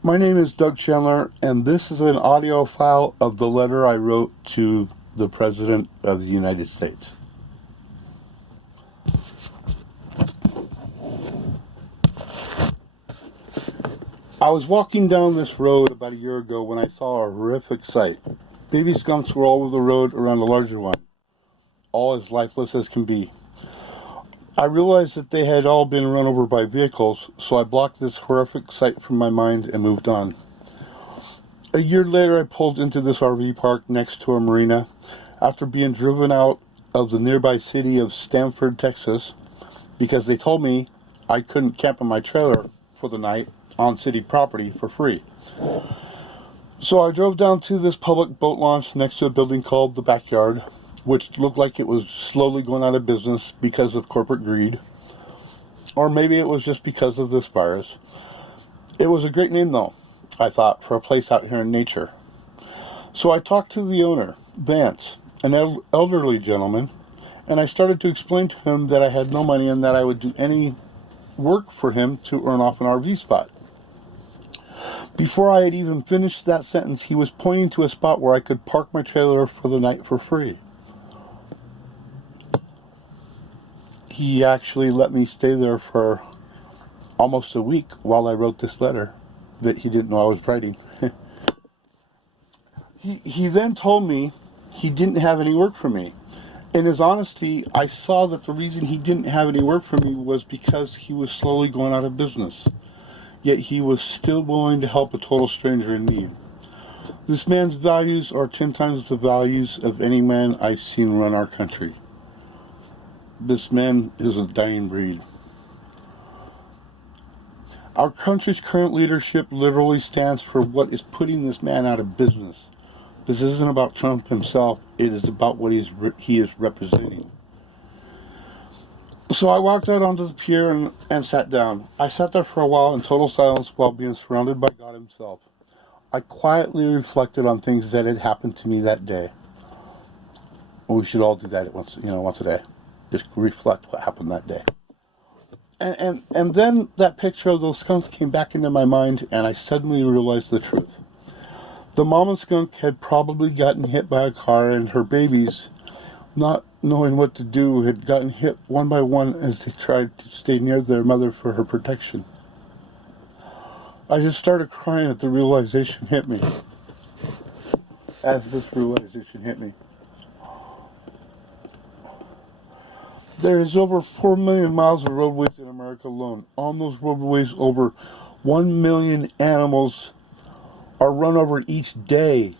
My name is Doug Chandler, and this is an audio file of the letter I wrote to the President of the United States. I was walking down this road about a year ago when I saw a horrific sight. Baby skunks were all over the road around a larger one, all as lifeless as can be. I realized that they had all been run over by vehicles, so I blocked this horrific sight from my mind and moved on. A year later, I pulled into this RV park next to a marina after being driven out of the nearby city of Stanford, Texas, because they told me I couldn't camp in my trailer for the night on city property for free. So I drove down to this public boat launch next to a building called the Backyard, which looked like it was slowly going out of business because of corporate greed. Or maybe it was just because of this virus. It was a great name, though, I thought, for a place out here in nature. So I talked to the owner, Vance, an elderly gentleman, and I started to explain to him that I had no money and that I would do any work for him to earn off an RV spot. Before I had even finished that sentence, he was pointing to a spot where I could park my trailer for the night for free. He actually let me stay there for almost a week while I wrote this letter that he didn't know I was writing. He then told me he didn't have any work for me. In his honesty, I saw that the reason he didn't have any work for me was because he was slowly going out of business. Yet he was still willing to help a total stranger in need. This man's values are 10 times the values of any man I've seen run our country. This man is a dying breed. Our country's current leadership literally stands for what is putting this man out of business. This isn't about Trump himself, it is about what he is representing. So I walked out onto the pier and sat down. I sat there for a while in total silence while being surrounded by God himself. I quietly reflected on things that had happened to me that day. We should all do that once a day. Just reflect what happened that day. And then that picture of those skunks came back into my mind, and I suddenly realized the truth. The mama skunk had probably gotten hit by a car, and her babies, not knowing what to do, had gotten hit one by one as they tried to stay near their mother for her protection. I just started crying as the realization hit me. There is over 4 million miles of roadways in America alone. On those roadways, over 1 million animals are run over each day.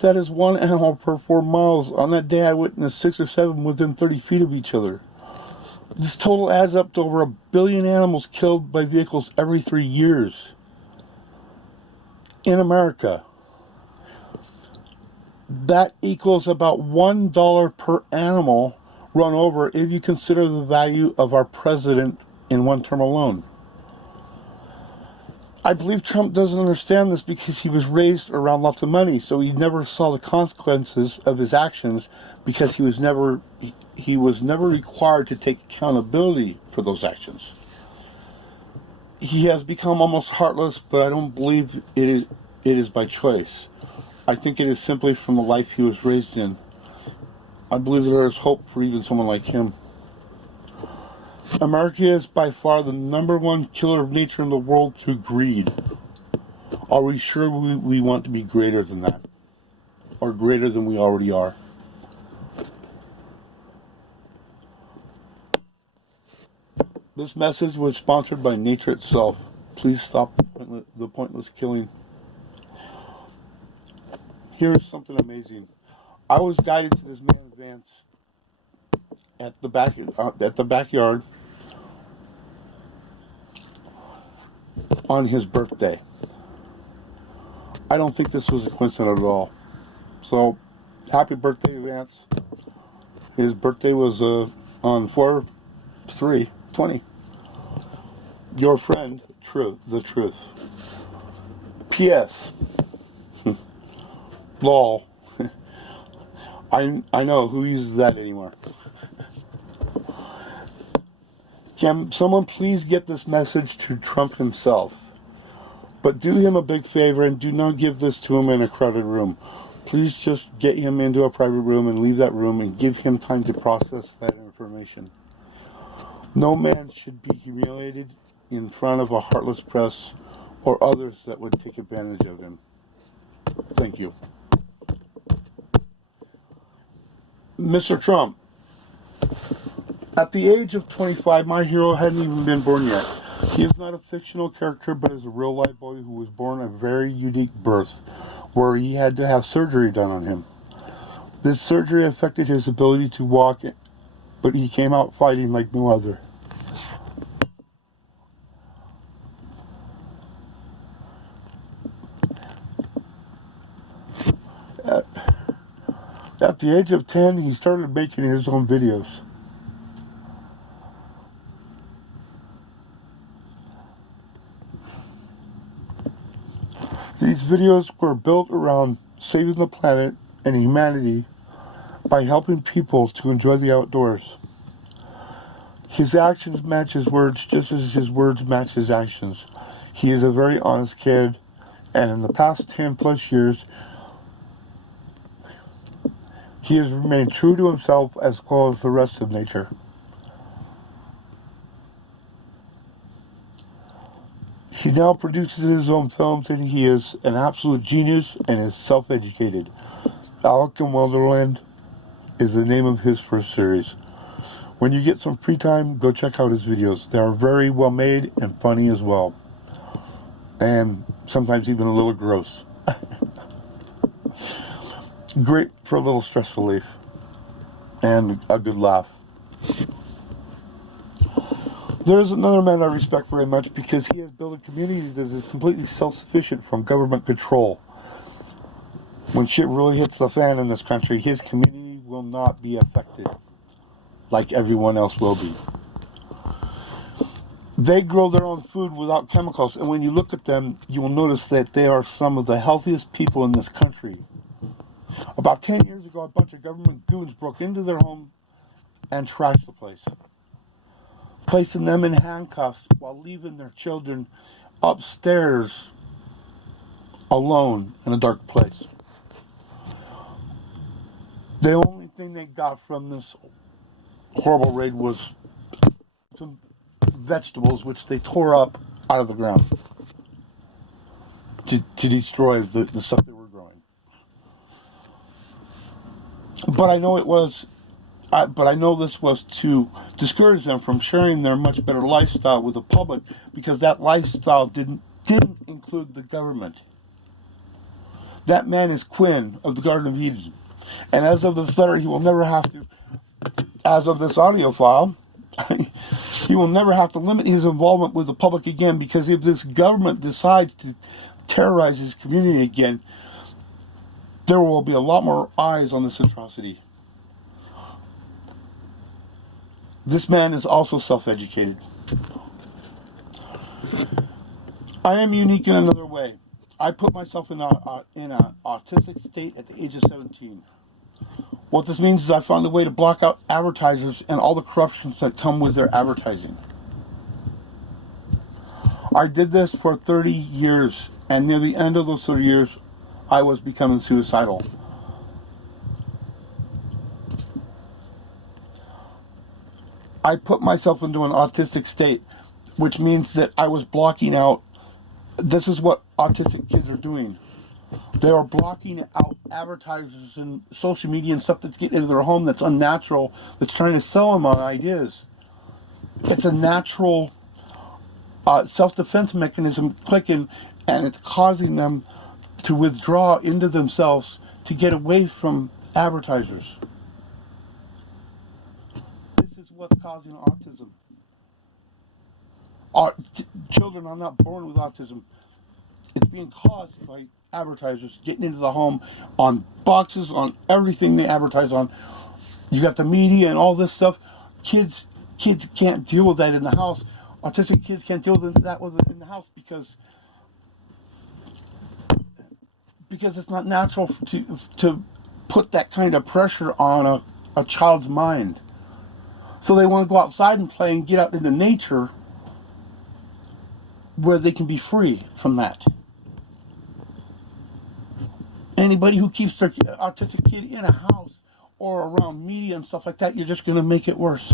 That is one animal per 4 miles. On that day, I witnessed 6 or 7 within 30 feet of each other. This total adds up to over 1 billion animals killed by vehicles every 3 years in America. That equals about $1 per animal run over if you consider the value of our president in one term alone. I believe Trump doesn't understand this because he was raised around lots of money, so he never saw the consequences of his actions because he was never required to take accountability for those actions. He has become almost heartless, but I don't believe it is by choice. I think it is simply from the life he was raised in. I believe there is hope for even someone like him. America is by far the number one killer of nature in the world through greed. Are we sure we want to be greater than that? Or greater than we already are? This message was sponsored by nature itself. Please stop the pointless killing. Here is something amazing. I was guided to this man's Vance at the backyard on his birthday. I don't think this was a coincidence at all. So, happy birthday, Vance. His birthday was on 4/3/20. Your friend, the truth. P.S. Lol. I know who uses that anymore. Can someone please get this message to Trump himself? But do him a big favor and do not give this to him in a crowded room. Please just get him into a private room and leave that room and give him time to process that information. No man should be humiliated in front of a heartless press or others that would take advantage of him. Thank you. Mr. Trump, at the age of 25, my hero hadn't even been born yet. He is not a fictional character, but is a real-life boy who was born a very unique birth, where he had to have surgery done on him. This surgery affected his ability to walk, but he came out fighting like no other. At the age of 10, he started making his own videos. These videos were built around saving the planet and humanity by helping people to enjoy the outdoors. His actions match his words just as his words match his actions. He is a very honest kid, and in the past 10 plus years, he has remained true to himself as well as the rest of nature. He now produces his own films, and he is an absolute genius and is self-educated. Alec in Wonderland is the name of his first series. When you get some free time, go check out his videos. They are very well made and funny as well. And sometimes even a little gross. Great for a little stress relief and a good laugh. There's another man I respect very much because he has built a community that is completely self-sufficient from government control. When shit really hits the fan in this country, his community will not be affected like everyone else will be. They grow their own food without chemicals, and when you look at them, you will notice that they are some of the healthiest people in this country. About 10 years ago, a bunch of government goons broke into their home and trashed the place, placing them in handcuffs while leaving their children upstairs alone in a dark place. The only thing they got from this horrible raid was some vegetables which they tore up out of the ground to destroy the stuff they were growing. But I know this was to discourage them from sharing their much better lifestyle with the public, because that lifestyle didn't include the government. That man is Quinn of the Garden of Eden. And as of this letter, he will never have to, as of this audio file, he will never have to limit his involvement with the public again, because if this government decides to terrorize his community again, there will be a lot more eyes on this atrocity. This man is also self-educated. I am unique in another way. I put myself in an autistic state at the age of 17. What this means is I found a way to block out advertisers and all the corruptions that come with their advertising. I did this for 30 years, and near the end of those 30 years, I was becoming suicidal. I put myself into an autistic state, which means that I was blocking out. This is what autistic kids are doing. They are blocking out advertisers and social media and stuff that's getting into their home that's unnatural, that's trying to sell them on ideas. It's a natural self-defense mechanism clicking, and it's causing them to withdraw into themselves to get away from advertisers. This is what's causing autism. Children are not born with autism. It's being caused by advertisers getting into the home on boxes, on everything they advertise on. You got the media and all this stuff. Kids can't deal with that in the house. Autistic kids can't deal with that in the house because it's not natural to put that kind of pressure on a child's mind. So they want to go outside and play and get out into nature where they can be free from that. Anybody who keeps their autistic kid in a house or around media and stuff like that, you're just going to make it worse.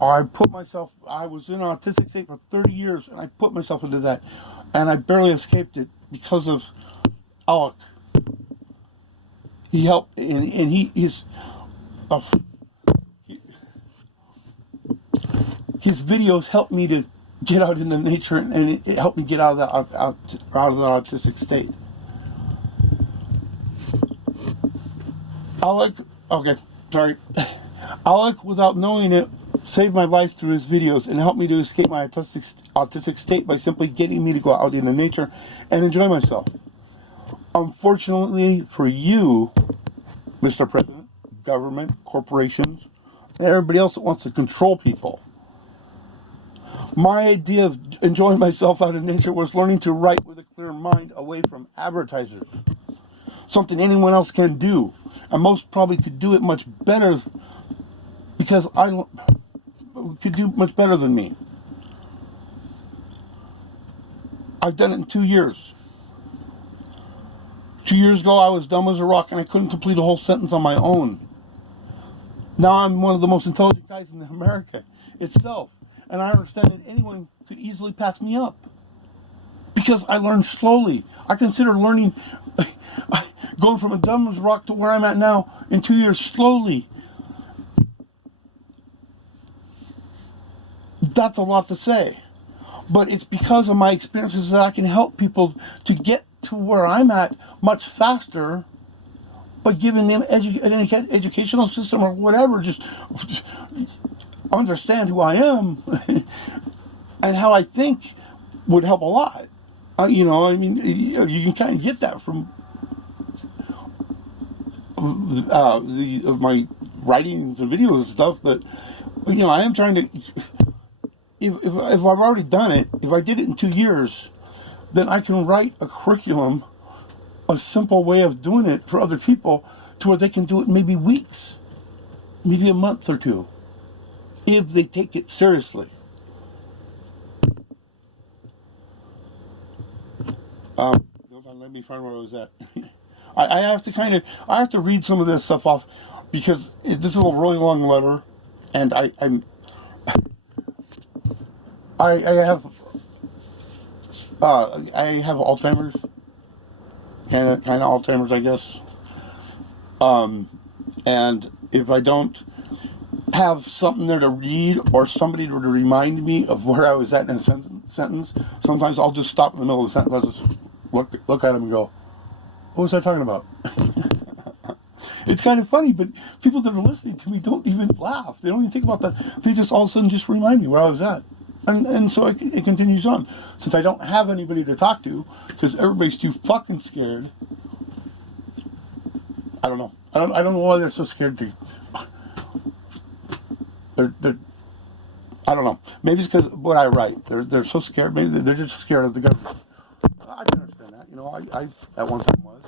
I was in an autistic state for 30 years, and I put myself into that, and I barely escaped it because of Alec. He helped, and uh, he, his videos helped me to get out in the nature, and it helped me get out of that out of the autistic state. Alec, okay, sorry. Alec, without knowing it, saved my life through his videos and helped me to escape my autistic state by simply getting me to go out in the nature and enjoy myself. Unfortunately for you, Mr. President, government, corporations, and everybody else that wants to control people, my idea of enjoying myself out in nature was learning to write with a clear mind away from advertisers. Something anyone else can do. And most probably could do it much better because I could do much better than me. I've done it in 2 years. 2 years ago, I was dumb as a rock and I couldn't complete a whole sentence on my own. Now I'm one of the most intelligent guys in America itself. And I understand that anyone could easily pass me up. Because I learned slowly. I consider learning, going from a dumb as a rock to where I'm at now in 2 years slowly. That's a lot to say. But it's because of my experiences that I can help people to get to where I'm at much faster by giving them an educational system or whatever. Just understand who I am and how I think would help a lot. You can kind of get that from my writings and videos and stuff. But I am trying to. If I've already done it, if I did it in 2 years, then I can write a curriculum, a simple way of doing it for other people to where they can do it in maybe weeks, maybe a month or two, if they take it seriously. Let me find where I was at. I have to read some of this stuff off because this is a really long letter, and I have Alzheimer's, kind of Alzheimer's, I guess. And if I don't have something there to read or somebody to remind me of where I was at in a sentence, sometimes I'll just stop in the middle of the sentence. I'll just look at them and go, "What was I talking about?" It's kind of funny, but people that are listening to me don't even laugh. They don't even think about that. They just all of a sudden just remind me where I was at. And so it continues on. Since I don't have anybody to talk to, because everybody's too fucking scared. I don't know. I don't know why they're so scared to. They're I don't know. Maybe it's because of what I write. They're so scared. Maybe they're just scared of the government. I can understand that. I at one time was.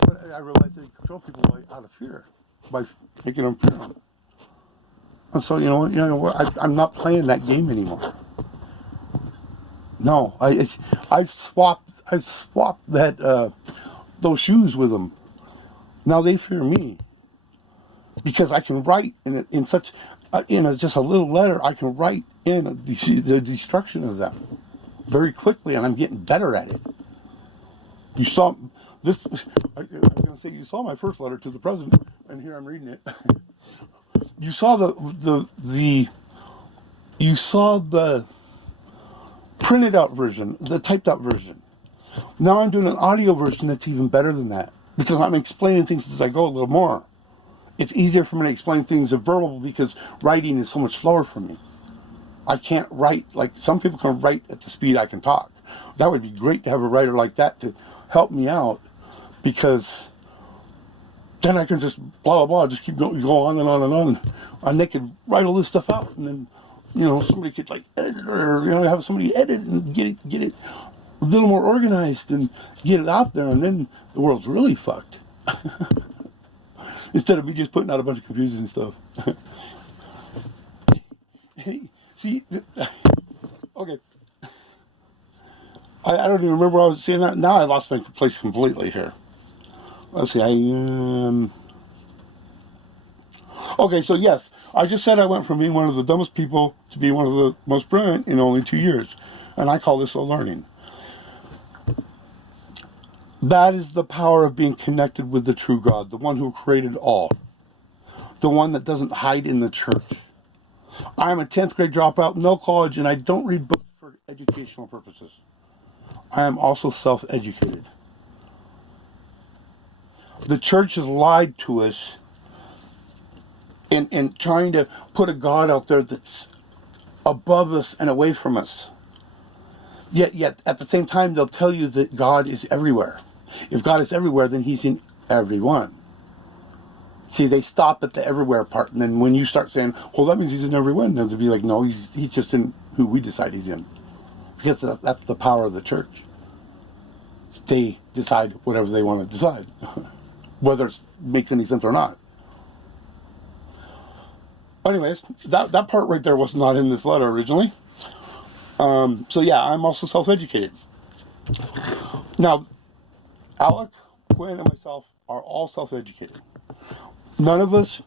But I realized they control people out of fear, by making them fear them. And so I'm not playing that game anymore. No, I've swapped that those shoes with them. Now they fear me because I can write in such just a little letter. I can write in the destruction of them very quickly, and I'm getting better at it. You saw this. I was going to say you saw my first letter to the president, and here I'm reading it. You saw the printed out version, the typed out version. Now I'm doing an audio version that's even better than that because I'm explaining things as I go a little more. It's easier for me to explain things in verbal because writing is so much slower for me. I can't write like some people can write at the speed I can talk. That would be great to have a writer like that to help me out because then I can just blah, blah, blah, just keep going on and on and on. And they could write all this stuff out and then, somebody could like edit it or, have somebody edit and get it a little more organized and get it out there and then the world's really fucked. Instead of me just putting out a bunch of confusing stuff. Hey, see, okay. I don't even remember where I was saying that. Now I lost my place completely here. Let's see. Okay, so yes, I just said I went from being one of the dumbest people to being one of the most brilliant in only 2 years. And I call this a learning. That is the power of being connected with the true God, the one who created all, the one that doesn't hide in the church. I'm a 10th grade dropout, no college, and I don't read books for educational purposes. I am also self-educated. The church has lied to us in trying to put a God out there that's above us and away from us. Yet at the same time, they'll tell you that God is everywhere. If God is everywhere, then he's in everyone. See, they stop at the everywhere part, and then when you start saying, well, that means he's in everyone, then they'll be like, no, he's just in who we decide he's in. Because that's the power of the church. They decide whatever they want to decide, whether it makes any sense or not. Anyways, that part right there was not in this letter originally. So yeah, I'm also self-educated. Now, Alec, Quinn, and myself are all self-educated. None of us,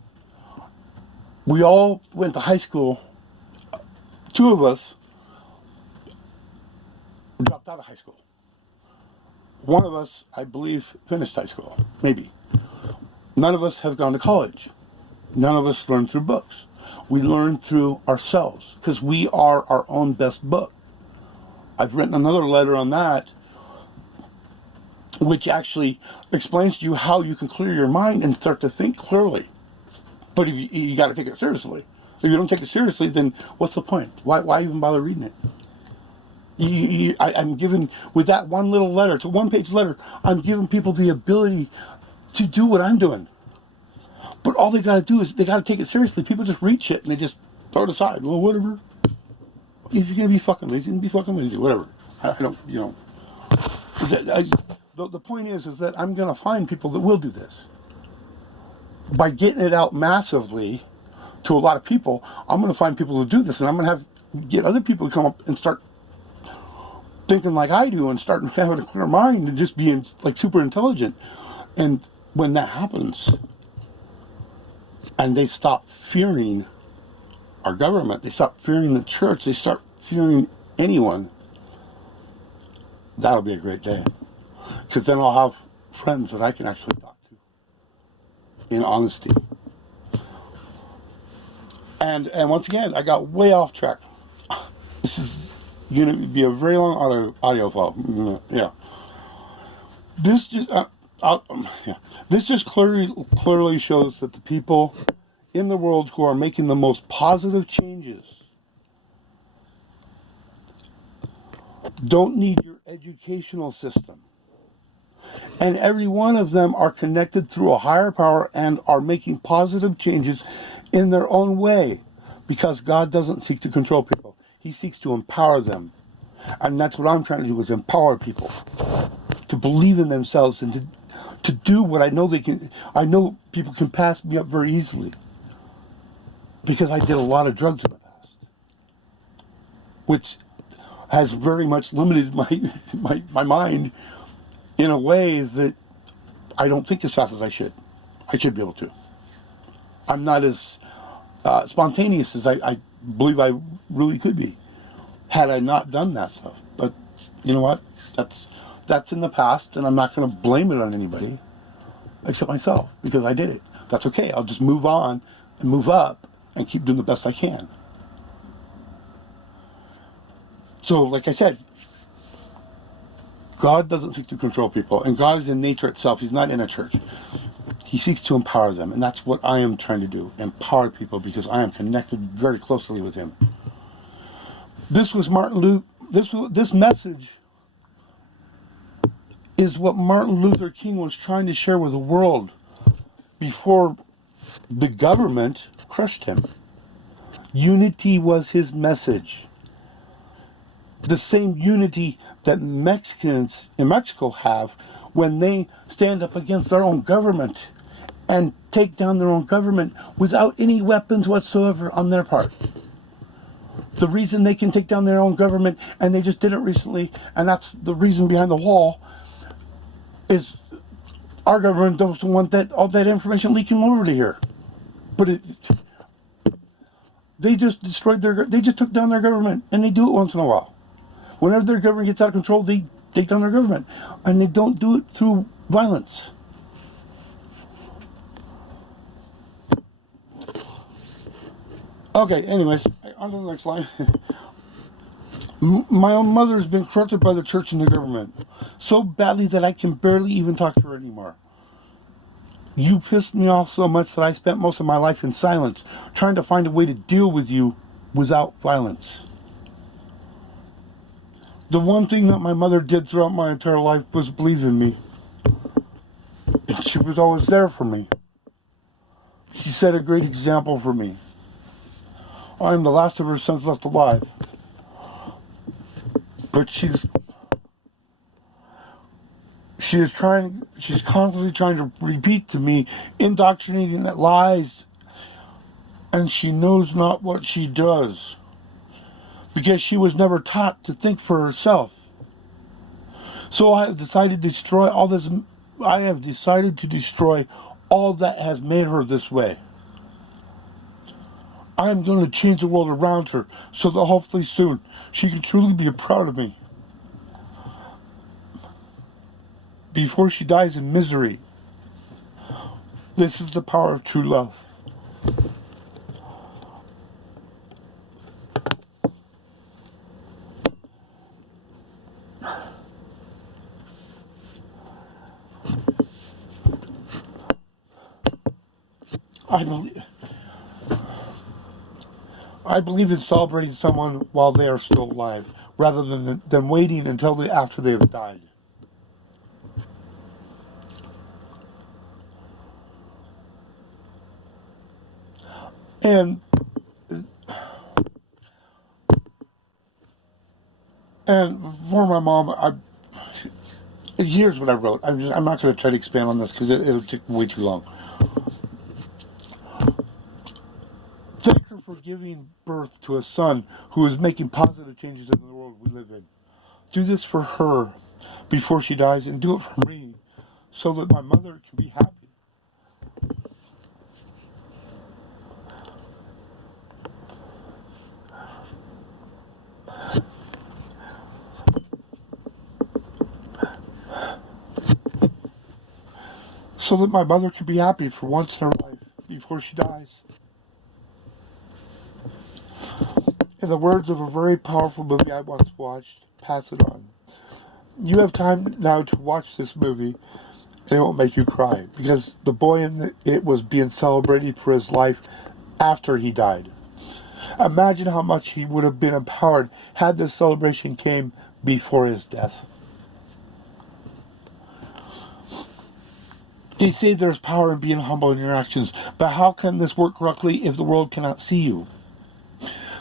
we all went to high school. 2 of us dropped out of high school. 1 of us, I believe, finished high school, maybe. None of us have gone to college. None of us learn through books. We learn through ourselves, because we are our own best book. I've written another letter on that, which actually explains to you how you can clear your mind and start to think clearly. But if you got to take it seriously. If you don't take it seriously, then what's the point? Why even bother reading it? I'm giving, with that one little letter, it's a 1-page letter, I'm giving people the ability to do what I'm doing. But all they got to do is, they got to take it seriously. People just read shit and they just throw it aside. Well, whatever. If you're going to be fucking lazy, then be fucking lazy. Whatever. I don't, you know. The point is that I'm going to find people that will do this. By getting it out massively to a lot of people, I'm going to find people who do this. And I'm going to get other people to come up and start thinking like I do and start having a clear mind and just being like super intelligent. And when that happens, and they stop fearing our government, they stop fearing the church, they start fearing anyone, that'll be a great day. Because then I'll have friends that I can actually talk to in honesty. And once again, I got way off track. This is going to be a very long audio file. Yeah. This just this just clearly shows that the people in the world who are making the most positive changes don't need your educational system. And every one of them are connected through a higher power and are making positive changes in their own way, because God doesn't seek to control people. He seeks to empower them. And that's what I'm trying to do, is empower people to believe in themselves and to do what I know they can. I know people can pass me up very easily because I did a lot of drugs in the past, which has very much limited my mind in a way that I don't think as fast as I should. I should be able to. I'm not as spontaneous as I believe I really could be had I not done that stuff. But you know what? That's in the past, and I'm not going to blame it on anybody except myself, because I did it. That's okay. I'll just move on and move up and keep doing the best I can. So, like I said, God doesn't seek to control people, and God is in nature itself. He's not in a church. He seeks to empower them, and that's what I am trying to do, empower people, because I am connected very closely with Him. This was Martin Luther. This message is what Martin Luther King was trying to share with the world before the government crushed him. Unity was his message. The same unity that Mexicans in Mexico have when they stand up against their own government and take down their own government without any weapons whatsoever on their part. The reason they can take down their own government, and they just did it recently, and that's the reason behind the wall, is our government doesn't want that all that information leaking over to here. But they just they just took down their government, and they do it once in a while. Whenever their government gets out of control, they take down their government, and they don't do it through violence. Okay, anyways, on to the next line. My own mother has been corrupted by the church and the government so badly that I can barely even talk to her anymore. You pissed me off so much that I spent most of my life in silence, trying to find a way to deal with you without violence. The one thing that my mother did throughout my entire life was believe in me. And she was always there for me. She set a great example for me. I am the last of her sons left alive. But she's constantly trying to repeat to me, indoctrinating that lies, and she knows not what she does, because she was never taught to think for herself. So I have decided to destroy all this. I have decided to destroy all that has made her this way. I am going to change the world around her so that hopefully soon she can truly be proud of me. Before she dies in misery. This is the power of true love. I believe in celebrating someone while they are still alive, rather than waiting until after they have died. And for my mom, here's what I wrote. I'm not going to try to expand on this because it'll take way too long. Thank her for giving birth to a son who is making positive changes in the world we live in. Do this for her before she dies, and do it for me so that my mother can be happy. So that my mother can be happy for once in her life before she dies. In the words of a very powerful movie I once watched, pass it on. You have time now to watch this movie and it won't make you cry, because the boy in it was being celebrated for his life after he died. Imagine how much he would have been empowered had this celebration came before his death. They say there's power in being humble in your actions, but how can this work correctly if the world cannot see you?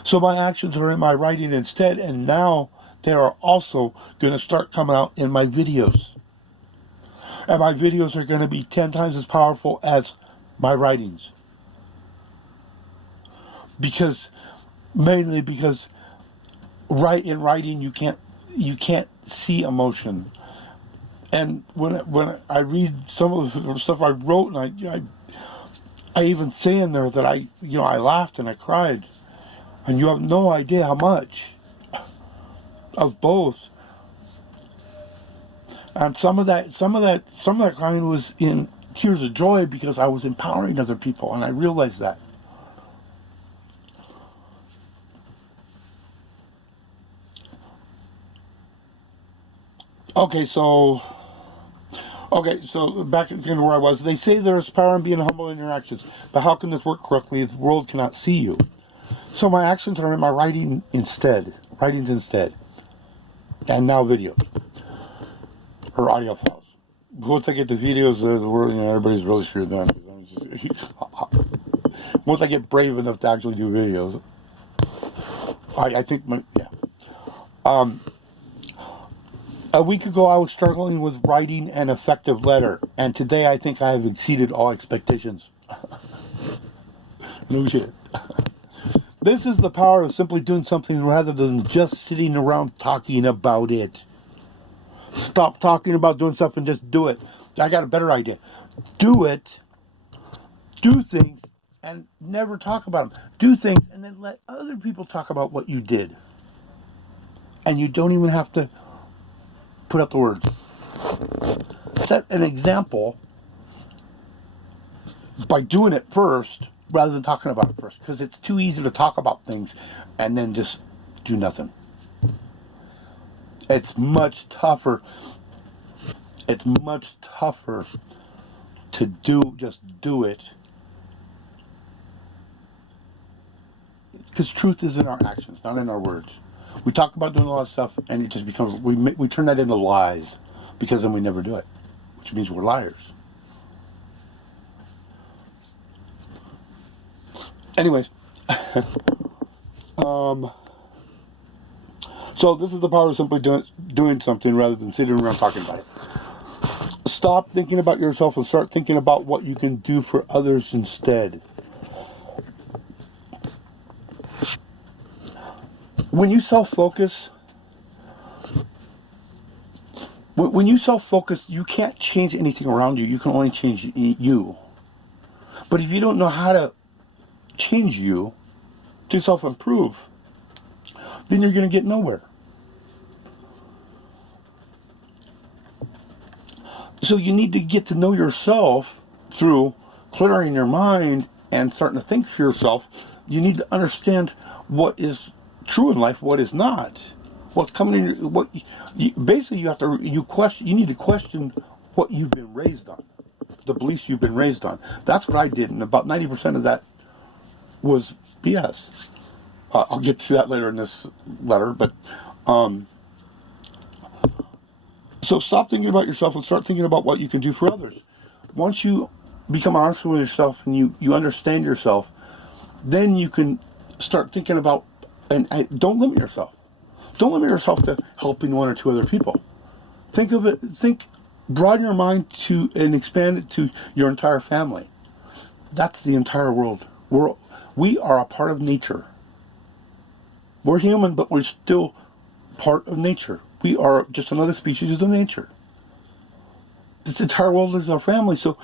So my actions are in my writing instead, and now they are also going to start coming out in my videos. And my videos are going to be 10 times as powerful as my writings. Mainly because in writing you can't see emotion. And when I read some of the stuff I wrote, and I even say in there that I laughed and I cried, and you have no idea how much of both. And some of that crying was in tears of joy because I was empowering other people, and I realized that. Okay, so back again where I was. They say there's power in being humble in your actions, but how can this work correctly if the world cannot see you? So my actions are in my writings instead, and now videos or audio files. Once I get the videos, the world, everybody's really screwed then. Once I get brave enough to actually do videos, I think a week ago, I was struggling with writing an effective letter, and today I think I have exceeded all expectations. No shit. This is the power of simply doing something rather than just sitting around talking about it. Stop talking about doing stuff and just do it. I got a better idea. Do it. Do things and never talk about them. Do things and then let other people talk about what you did. And you don't even have to put up the words. Set an example by doing it first rather than talking about it first, because it's too easy to talk about things and then just do nothing. It's much tougher. It's much tougher to just do it, because truth is in our actions, not in our words. We talk about doing a lot of stuff, and it just becomes we turn that into lies, because then we never do it, which means we're liars. Anyways, so this is the power of simply doing something rather than sitting around talking about it. Stop thinking about yourself and start thinking about what you can do for others instead. When you self-focus, you can't change anything around you. You can only change you. But if you don't know how to change you to self-improve, then you're going to get nowhere. So you need to get to know yourself through clearing your mind and starting to think for yourself. You need to understand what is true in life, what is not, what's coming in. Basically, you need to question what you've been raised on, the beliefs you've been raised on. That's what I did, and about 90% of that was BS. I'll get to that later in this letter, but so stop thinking about yourself and start thinking about what you can do for others. Once you become honest with yourself and you understand yourself, then you can start thinking about, and don't limit yourself. Don't limit yourself to helping one or two other people. Broaden your mind to and expand it to your entire family. That's the entire world. We are a part of nature. We're human, but we're still part of nature. We are just another species of nature. This entire world is our family. So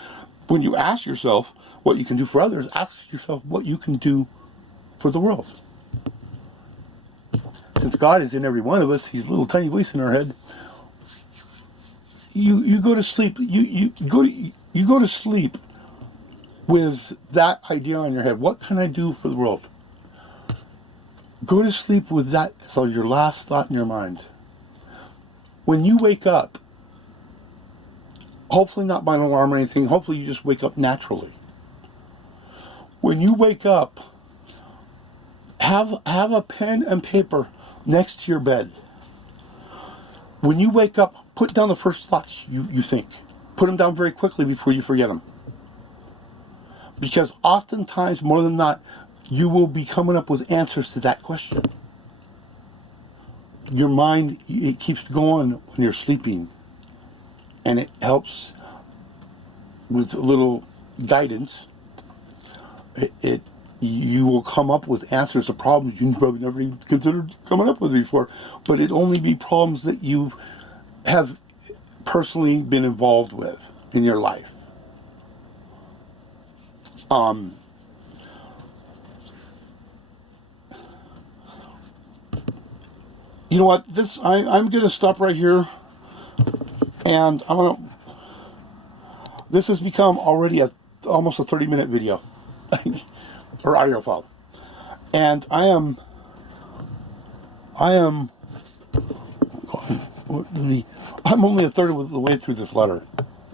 when you ask yourself what you can do for others, ask yourself what you can do for the world. Since God is in every one of us, He's a little tiny voice in our head. You go to sleep. You go to sleep with that idea on your head. What can I do for the world? Go to sleep with that as your last thought in your mind. When you wake up, hopefully not by an alarm or anything, hopefully you just wake up naturally. When you wake up, have a pen and paper next to your bed. When you wake up, put down the first thoughts you think. Put them down very quickly before you forget them. Because oftentimes, more than not, you will be coming up with answers to that question. Your mind, it keeps going when you're sleeping. And it helps with a little guidance. You will come up with answers to problems you probably never even considered coming up with before. But it only be problems that you have personally been involved with in your life. You know what? I'm going to stop right here, and this has become already almost a 30-minute video or audio file, and I'm only a third of the way through this letter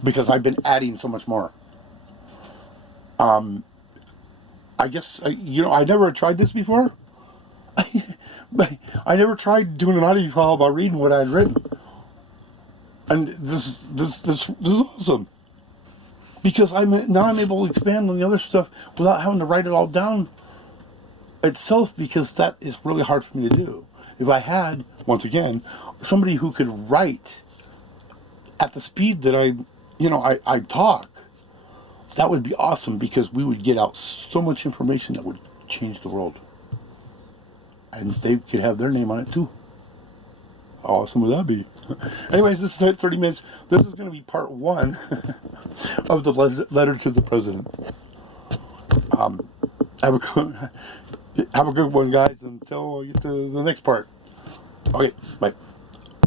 because I've been adding so much more. I guess I never tried this before. I never tried doing an audio file about reading what I had written, and this is awesome because I'm able to expand on the other stuff without having to write it all down itself, because that is really hard for me to do. If I had, once again, somebody who could write at the speed that I talk, that would be awesome, because we would get out so much information that would change the world. and they could have their name on it too. How awesome would that be? Anyways, this is at 30 minutes. This is going to be part 1 of the letter to the president. Have a good one, guys, until we get to the next part. Okay, bye.